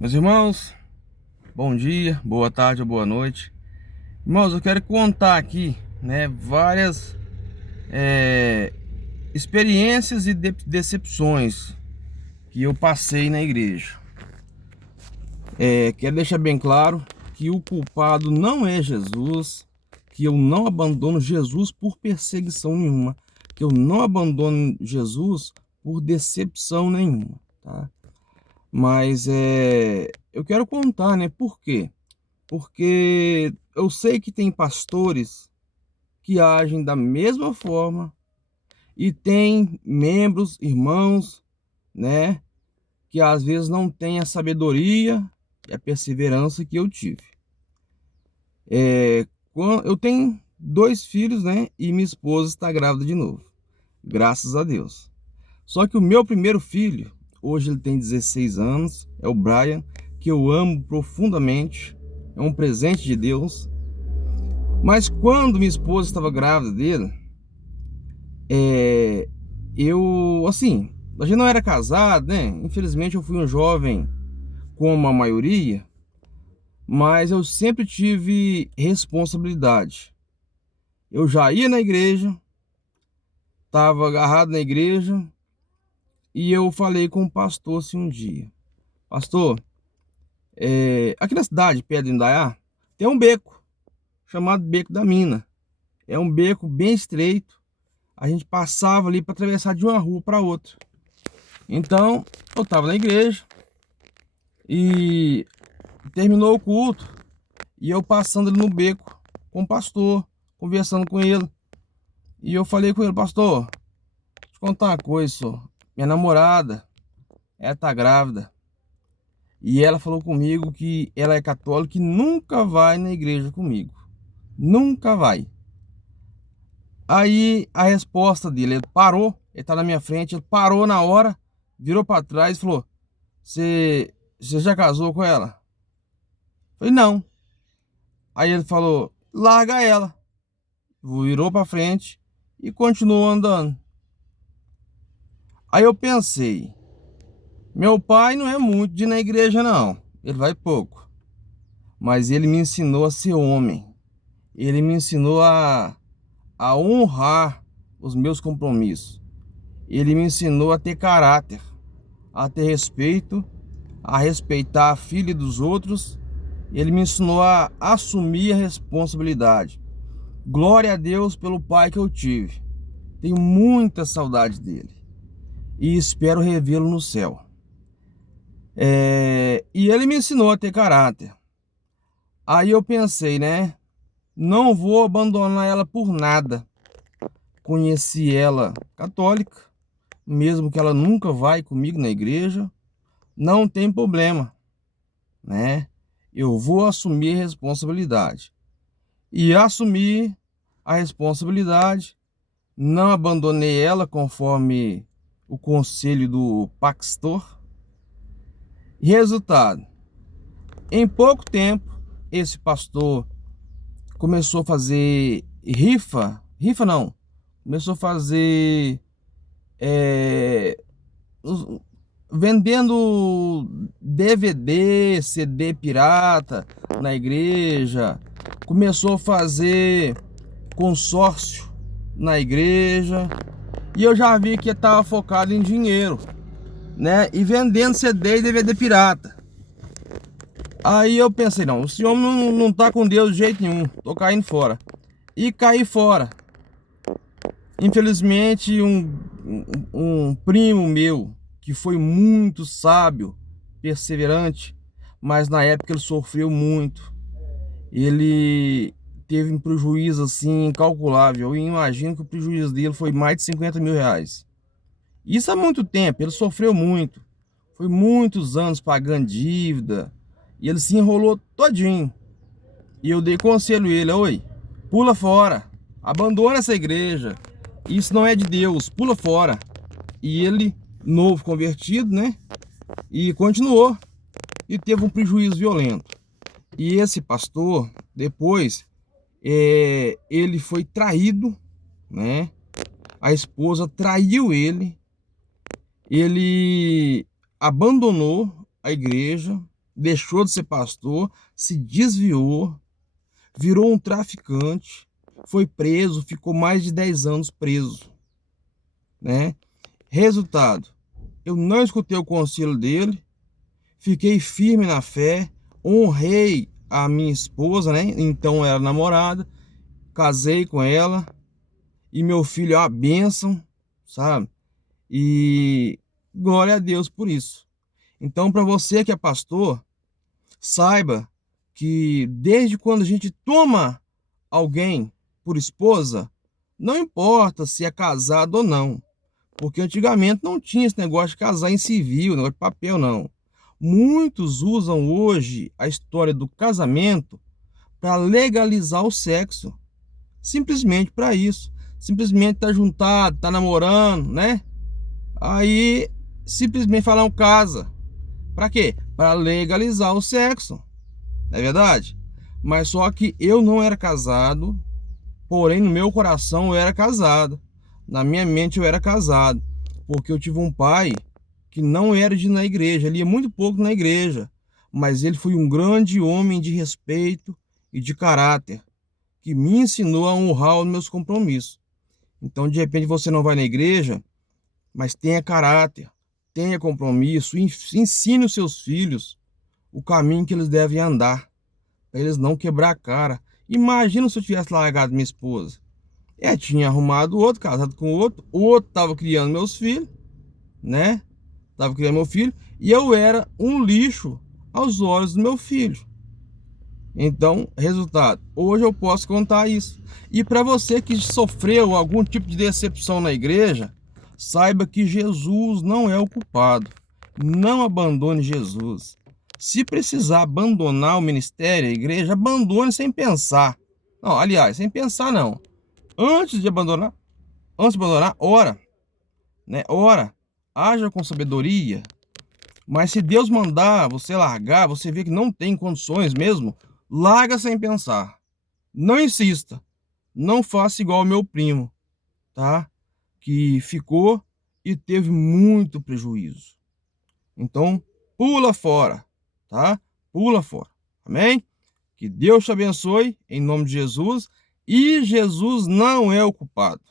Meus irmãos, bom dia, boa tarde ou boa noite. Irmãos, eu quero contar aqui, várias experiências e decepções que eu passei na igreja. Quero deixar bem claro que o culpado não é Jesus, que eu não abandono Jesus por perseguição nenhuma, que eu não abandono Jesus por decepção nenhuma, tá? Mas eu quero contar, por quê? Porque eu sei que tem pastores que agem da mesma forma e tem membros, irmãos, né, que às vezes não têm a sabedoria e a perseverança que eu tive. Eu tenho 2 filhos, e minha esposa está grávida de novo, graças a Deus. Só que o meu primeiro filho, hoje ele tem 16 anos, é o Brian, que eu amo profundamente, é um presente de Deus. Mas quando minha esposa estava grávida dele, assim, a gente não era casado, né? Infelizmente eu fui um jovem como a maioria, mas eu sempre tive responsabilidade. Eu já ia na igreja, estava agarrado na igreja, e eu falei com o pastor assim um dia: Pastor, aqui na cidade, perto de Indaiá, tem um beco, chamado Beco da Mina. É um beco bem estreito. A gente passava ali para atravessar de uma rua para outra. Então, eu estava na igreja e terminou o culto e eu passando ali no beco com o pastor, conversando com ele. E eu falei com ele: Pastor, deixa eu contar uma coisa, senhor. Minha namorada, ela tá grávida. E ela falou comigo que ela é católica e nunca vai na igreja comigo. Nunca vai. Aí a resposta dele, ele parou, ele tá na minha frente, ele parou na hora, virou para trás e falou: Você já casou com ela? Eu falei: Não. Aí ele falou: Larga ela. Virou para frente e continuou andando. Aí eu pensei: Meu pai não é muito de ir na igreja, não. Ele vai pouco. Mas ele me ensinou a ser homem. Ele me ensinou a honrar os meus compromissos. Ele me ensinou a ter caráter, a ter respeito, a respeitar a filha dos outros. Ele me ensinou a assumir a responsabilidade. Glória a Deus pelo pai que eu tive. Tenho muita saudade dele e espero revê-lo no céu. E ele me ensinou a ter caráter. Aí eu pensei, não vou abandonar ela por nada. Conheci ela católica, mesmo que ela nunca vai comigo na igreja, não tem problema, né? Eu vou assumir a responsabilidade. E assumir a responsabilidade, não abandonei ela conforme o conselho do pastor. Resultado: em pouco tempo, esse pastor começou a fazer rifa não, começou a fazer vendendo DVD, CD pirata na igreja, começou a fazer consórcio na igreja, e eu já vi que estava focado em dinheiro, e vendendo CD e DVD pirata. Aí eu pensei: não, esse homem não tá com Deus de jeito nenhum, tô caindo fora. E caí fora. Infelizmente, um primo meu, que foi muito sábio, perseverante, mas na época ele sofreu muito. Ele teve um prejuízo assim incalculável. Eu imagino que o prejuízo dele foi mais de 50 mil reais. Isso há muito tempo, ele sofreu muito. Foi muitos anos pagando dívida. E ele se enrolou todinho. E eu dei conselho a ele: oi, pula fora, abandona essa igreja. Isso não é de Deus, pula fora. E ele, novo convertido, e continuou. E teve um prejuízo violento. E esse pastor, depois, ele foi traído, A esposa traiu ele. Ele abandonou a igreja, deixou de ser pastor, se desviou, virou um traficante, foi preso, ficou mais de 10 anos preso, né? Resultado, eu não escutei o conselho dele, fiquei firme na fé, honrei a minha esposa, né? Então era namorada, casei com ela e meu filho é uma bênção, sabe? E glória a Deus por isso. Então, para você que é pastor, saiba que desde quando a gente toma alguém por esposa, não importa se é casado ou não, porque antigamente não tinha esse negócio de casar em civil, negócio de papel, não. Muitos usam hoje a história do casamento para legalizar o sexo, simplesmente para isso. Simplesmente tá juntado, tá namorando, né? Aí simplesmente falar um casa. Para quê? Para legalizar o sexo. Não é verdade? Mas só que eu não era casado, porém no meu coração eu era casado. Na minha mente eu era casado, porque eu tive um pai que não era de ir na igreja, ele ia muito pouco na igreja, mas ele foi um grande homem de respeito e de caráter, que me ensinou a honrar os meus compromissos. Então, de repente, você não vai na igreja, mas tenha caráter, tenha compromisso, ensine os seus filhos o caminho que eles devem andar, para eles não quebrar a cara. Imagina se eu tivesse largado minha esposa. Tinha arrumado outro, casado com outro tava criando meus filhos, né? Tava criando meu filho, e eu era um lixo aos olhos do meu filho. Então, resultado, hoje eu posso contar isso. E para você que sofreu algum tipo de decepção na igreja, saiba que Jesus não é o culpado. Não abandone Jesus. Se precisar abandonar o ministério, a igreja, abandone sem pensar. Não, aliás, sem pensar não. Antes de abandonar, ora, né? Ora, haja com sabedoria. Mas se Deus mandar você largar, você vê que não tem condições mesmo, larga sem pensar. Não insista. Não faça igual ao meu primo, tá? Que ficou e teve muito prejuízo. Então, pula fora, tá? Pula fora. Amém? Que Deus te abençoe em nome de Jesus. E Jesus não é o culpado.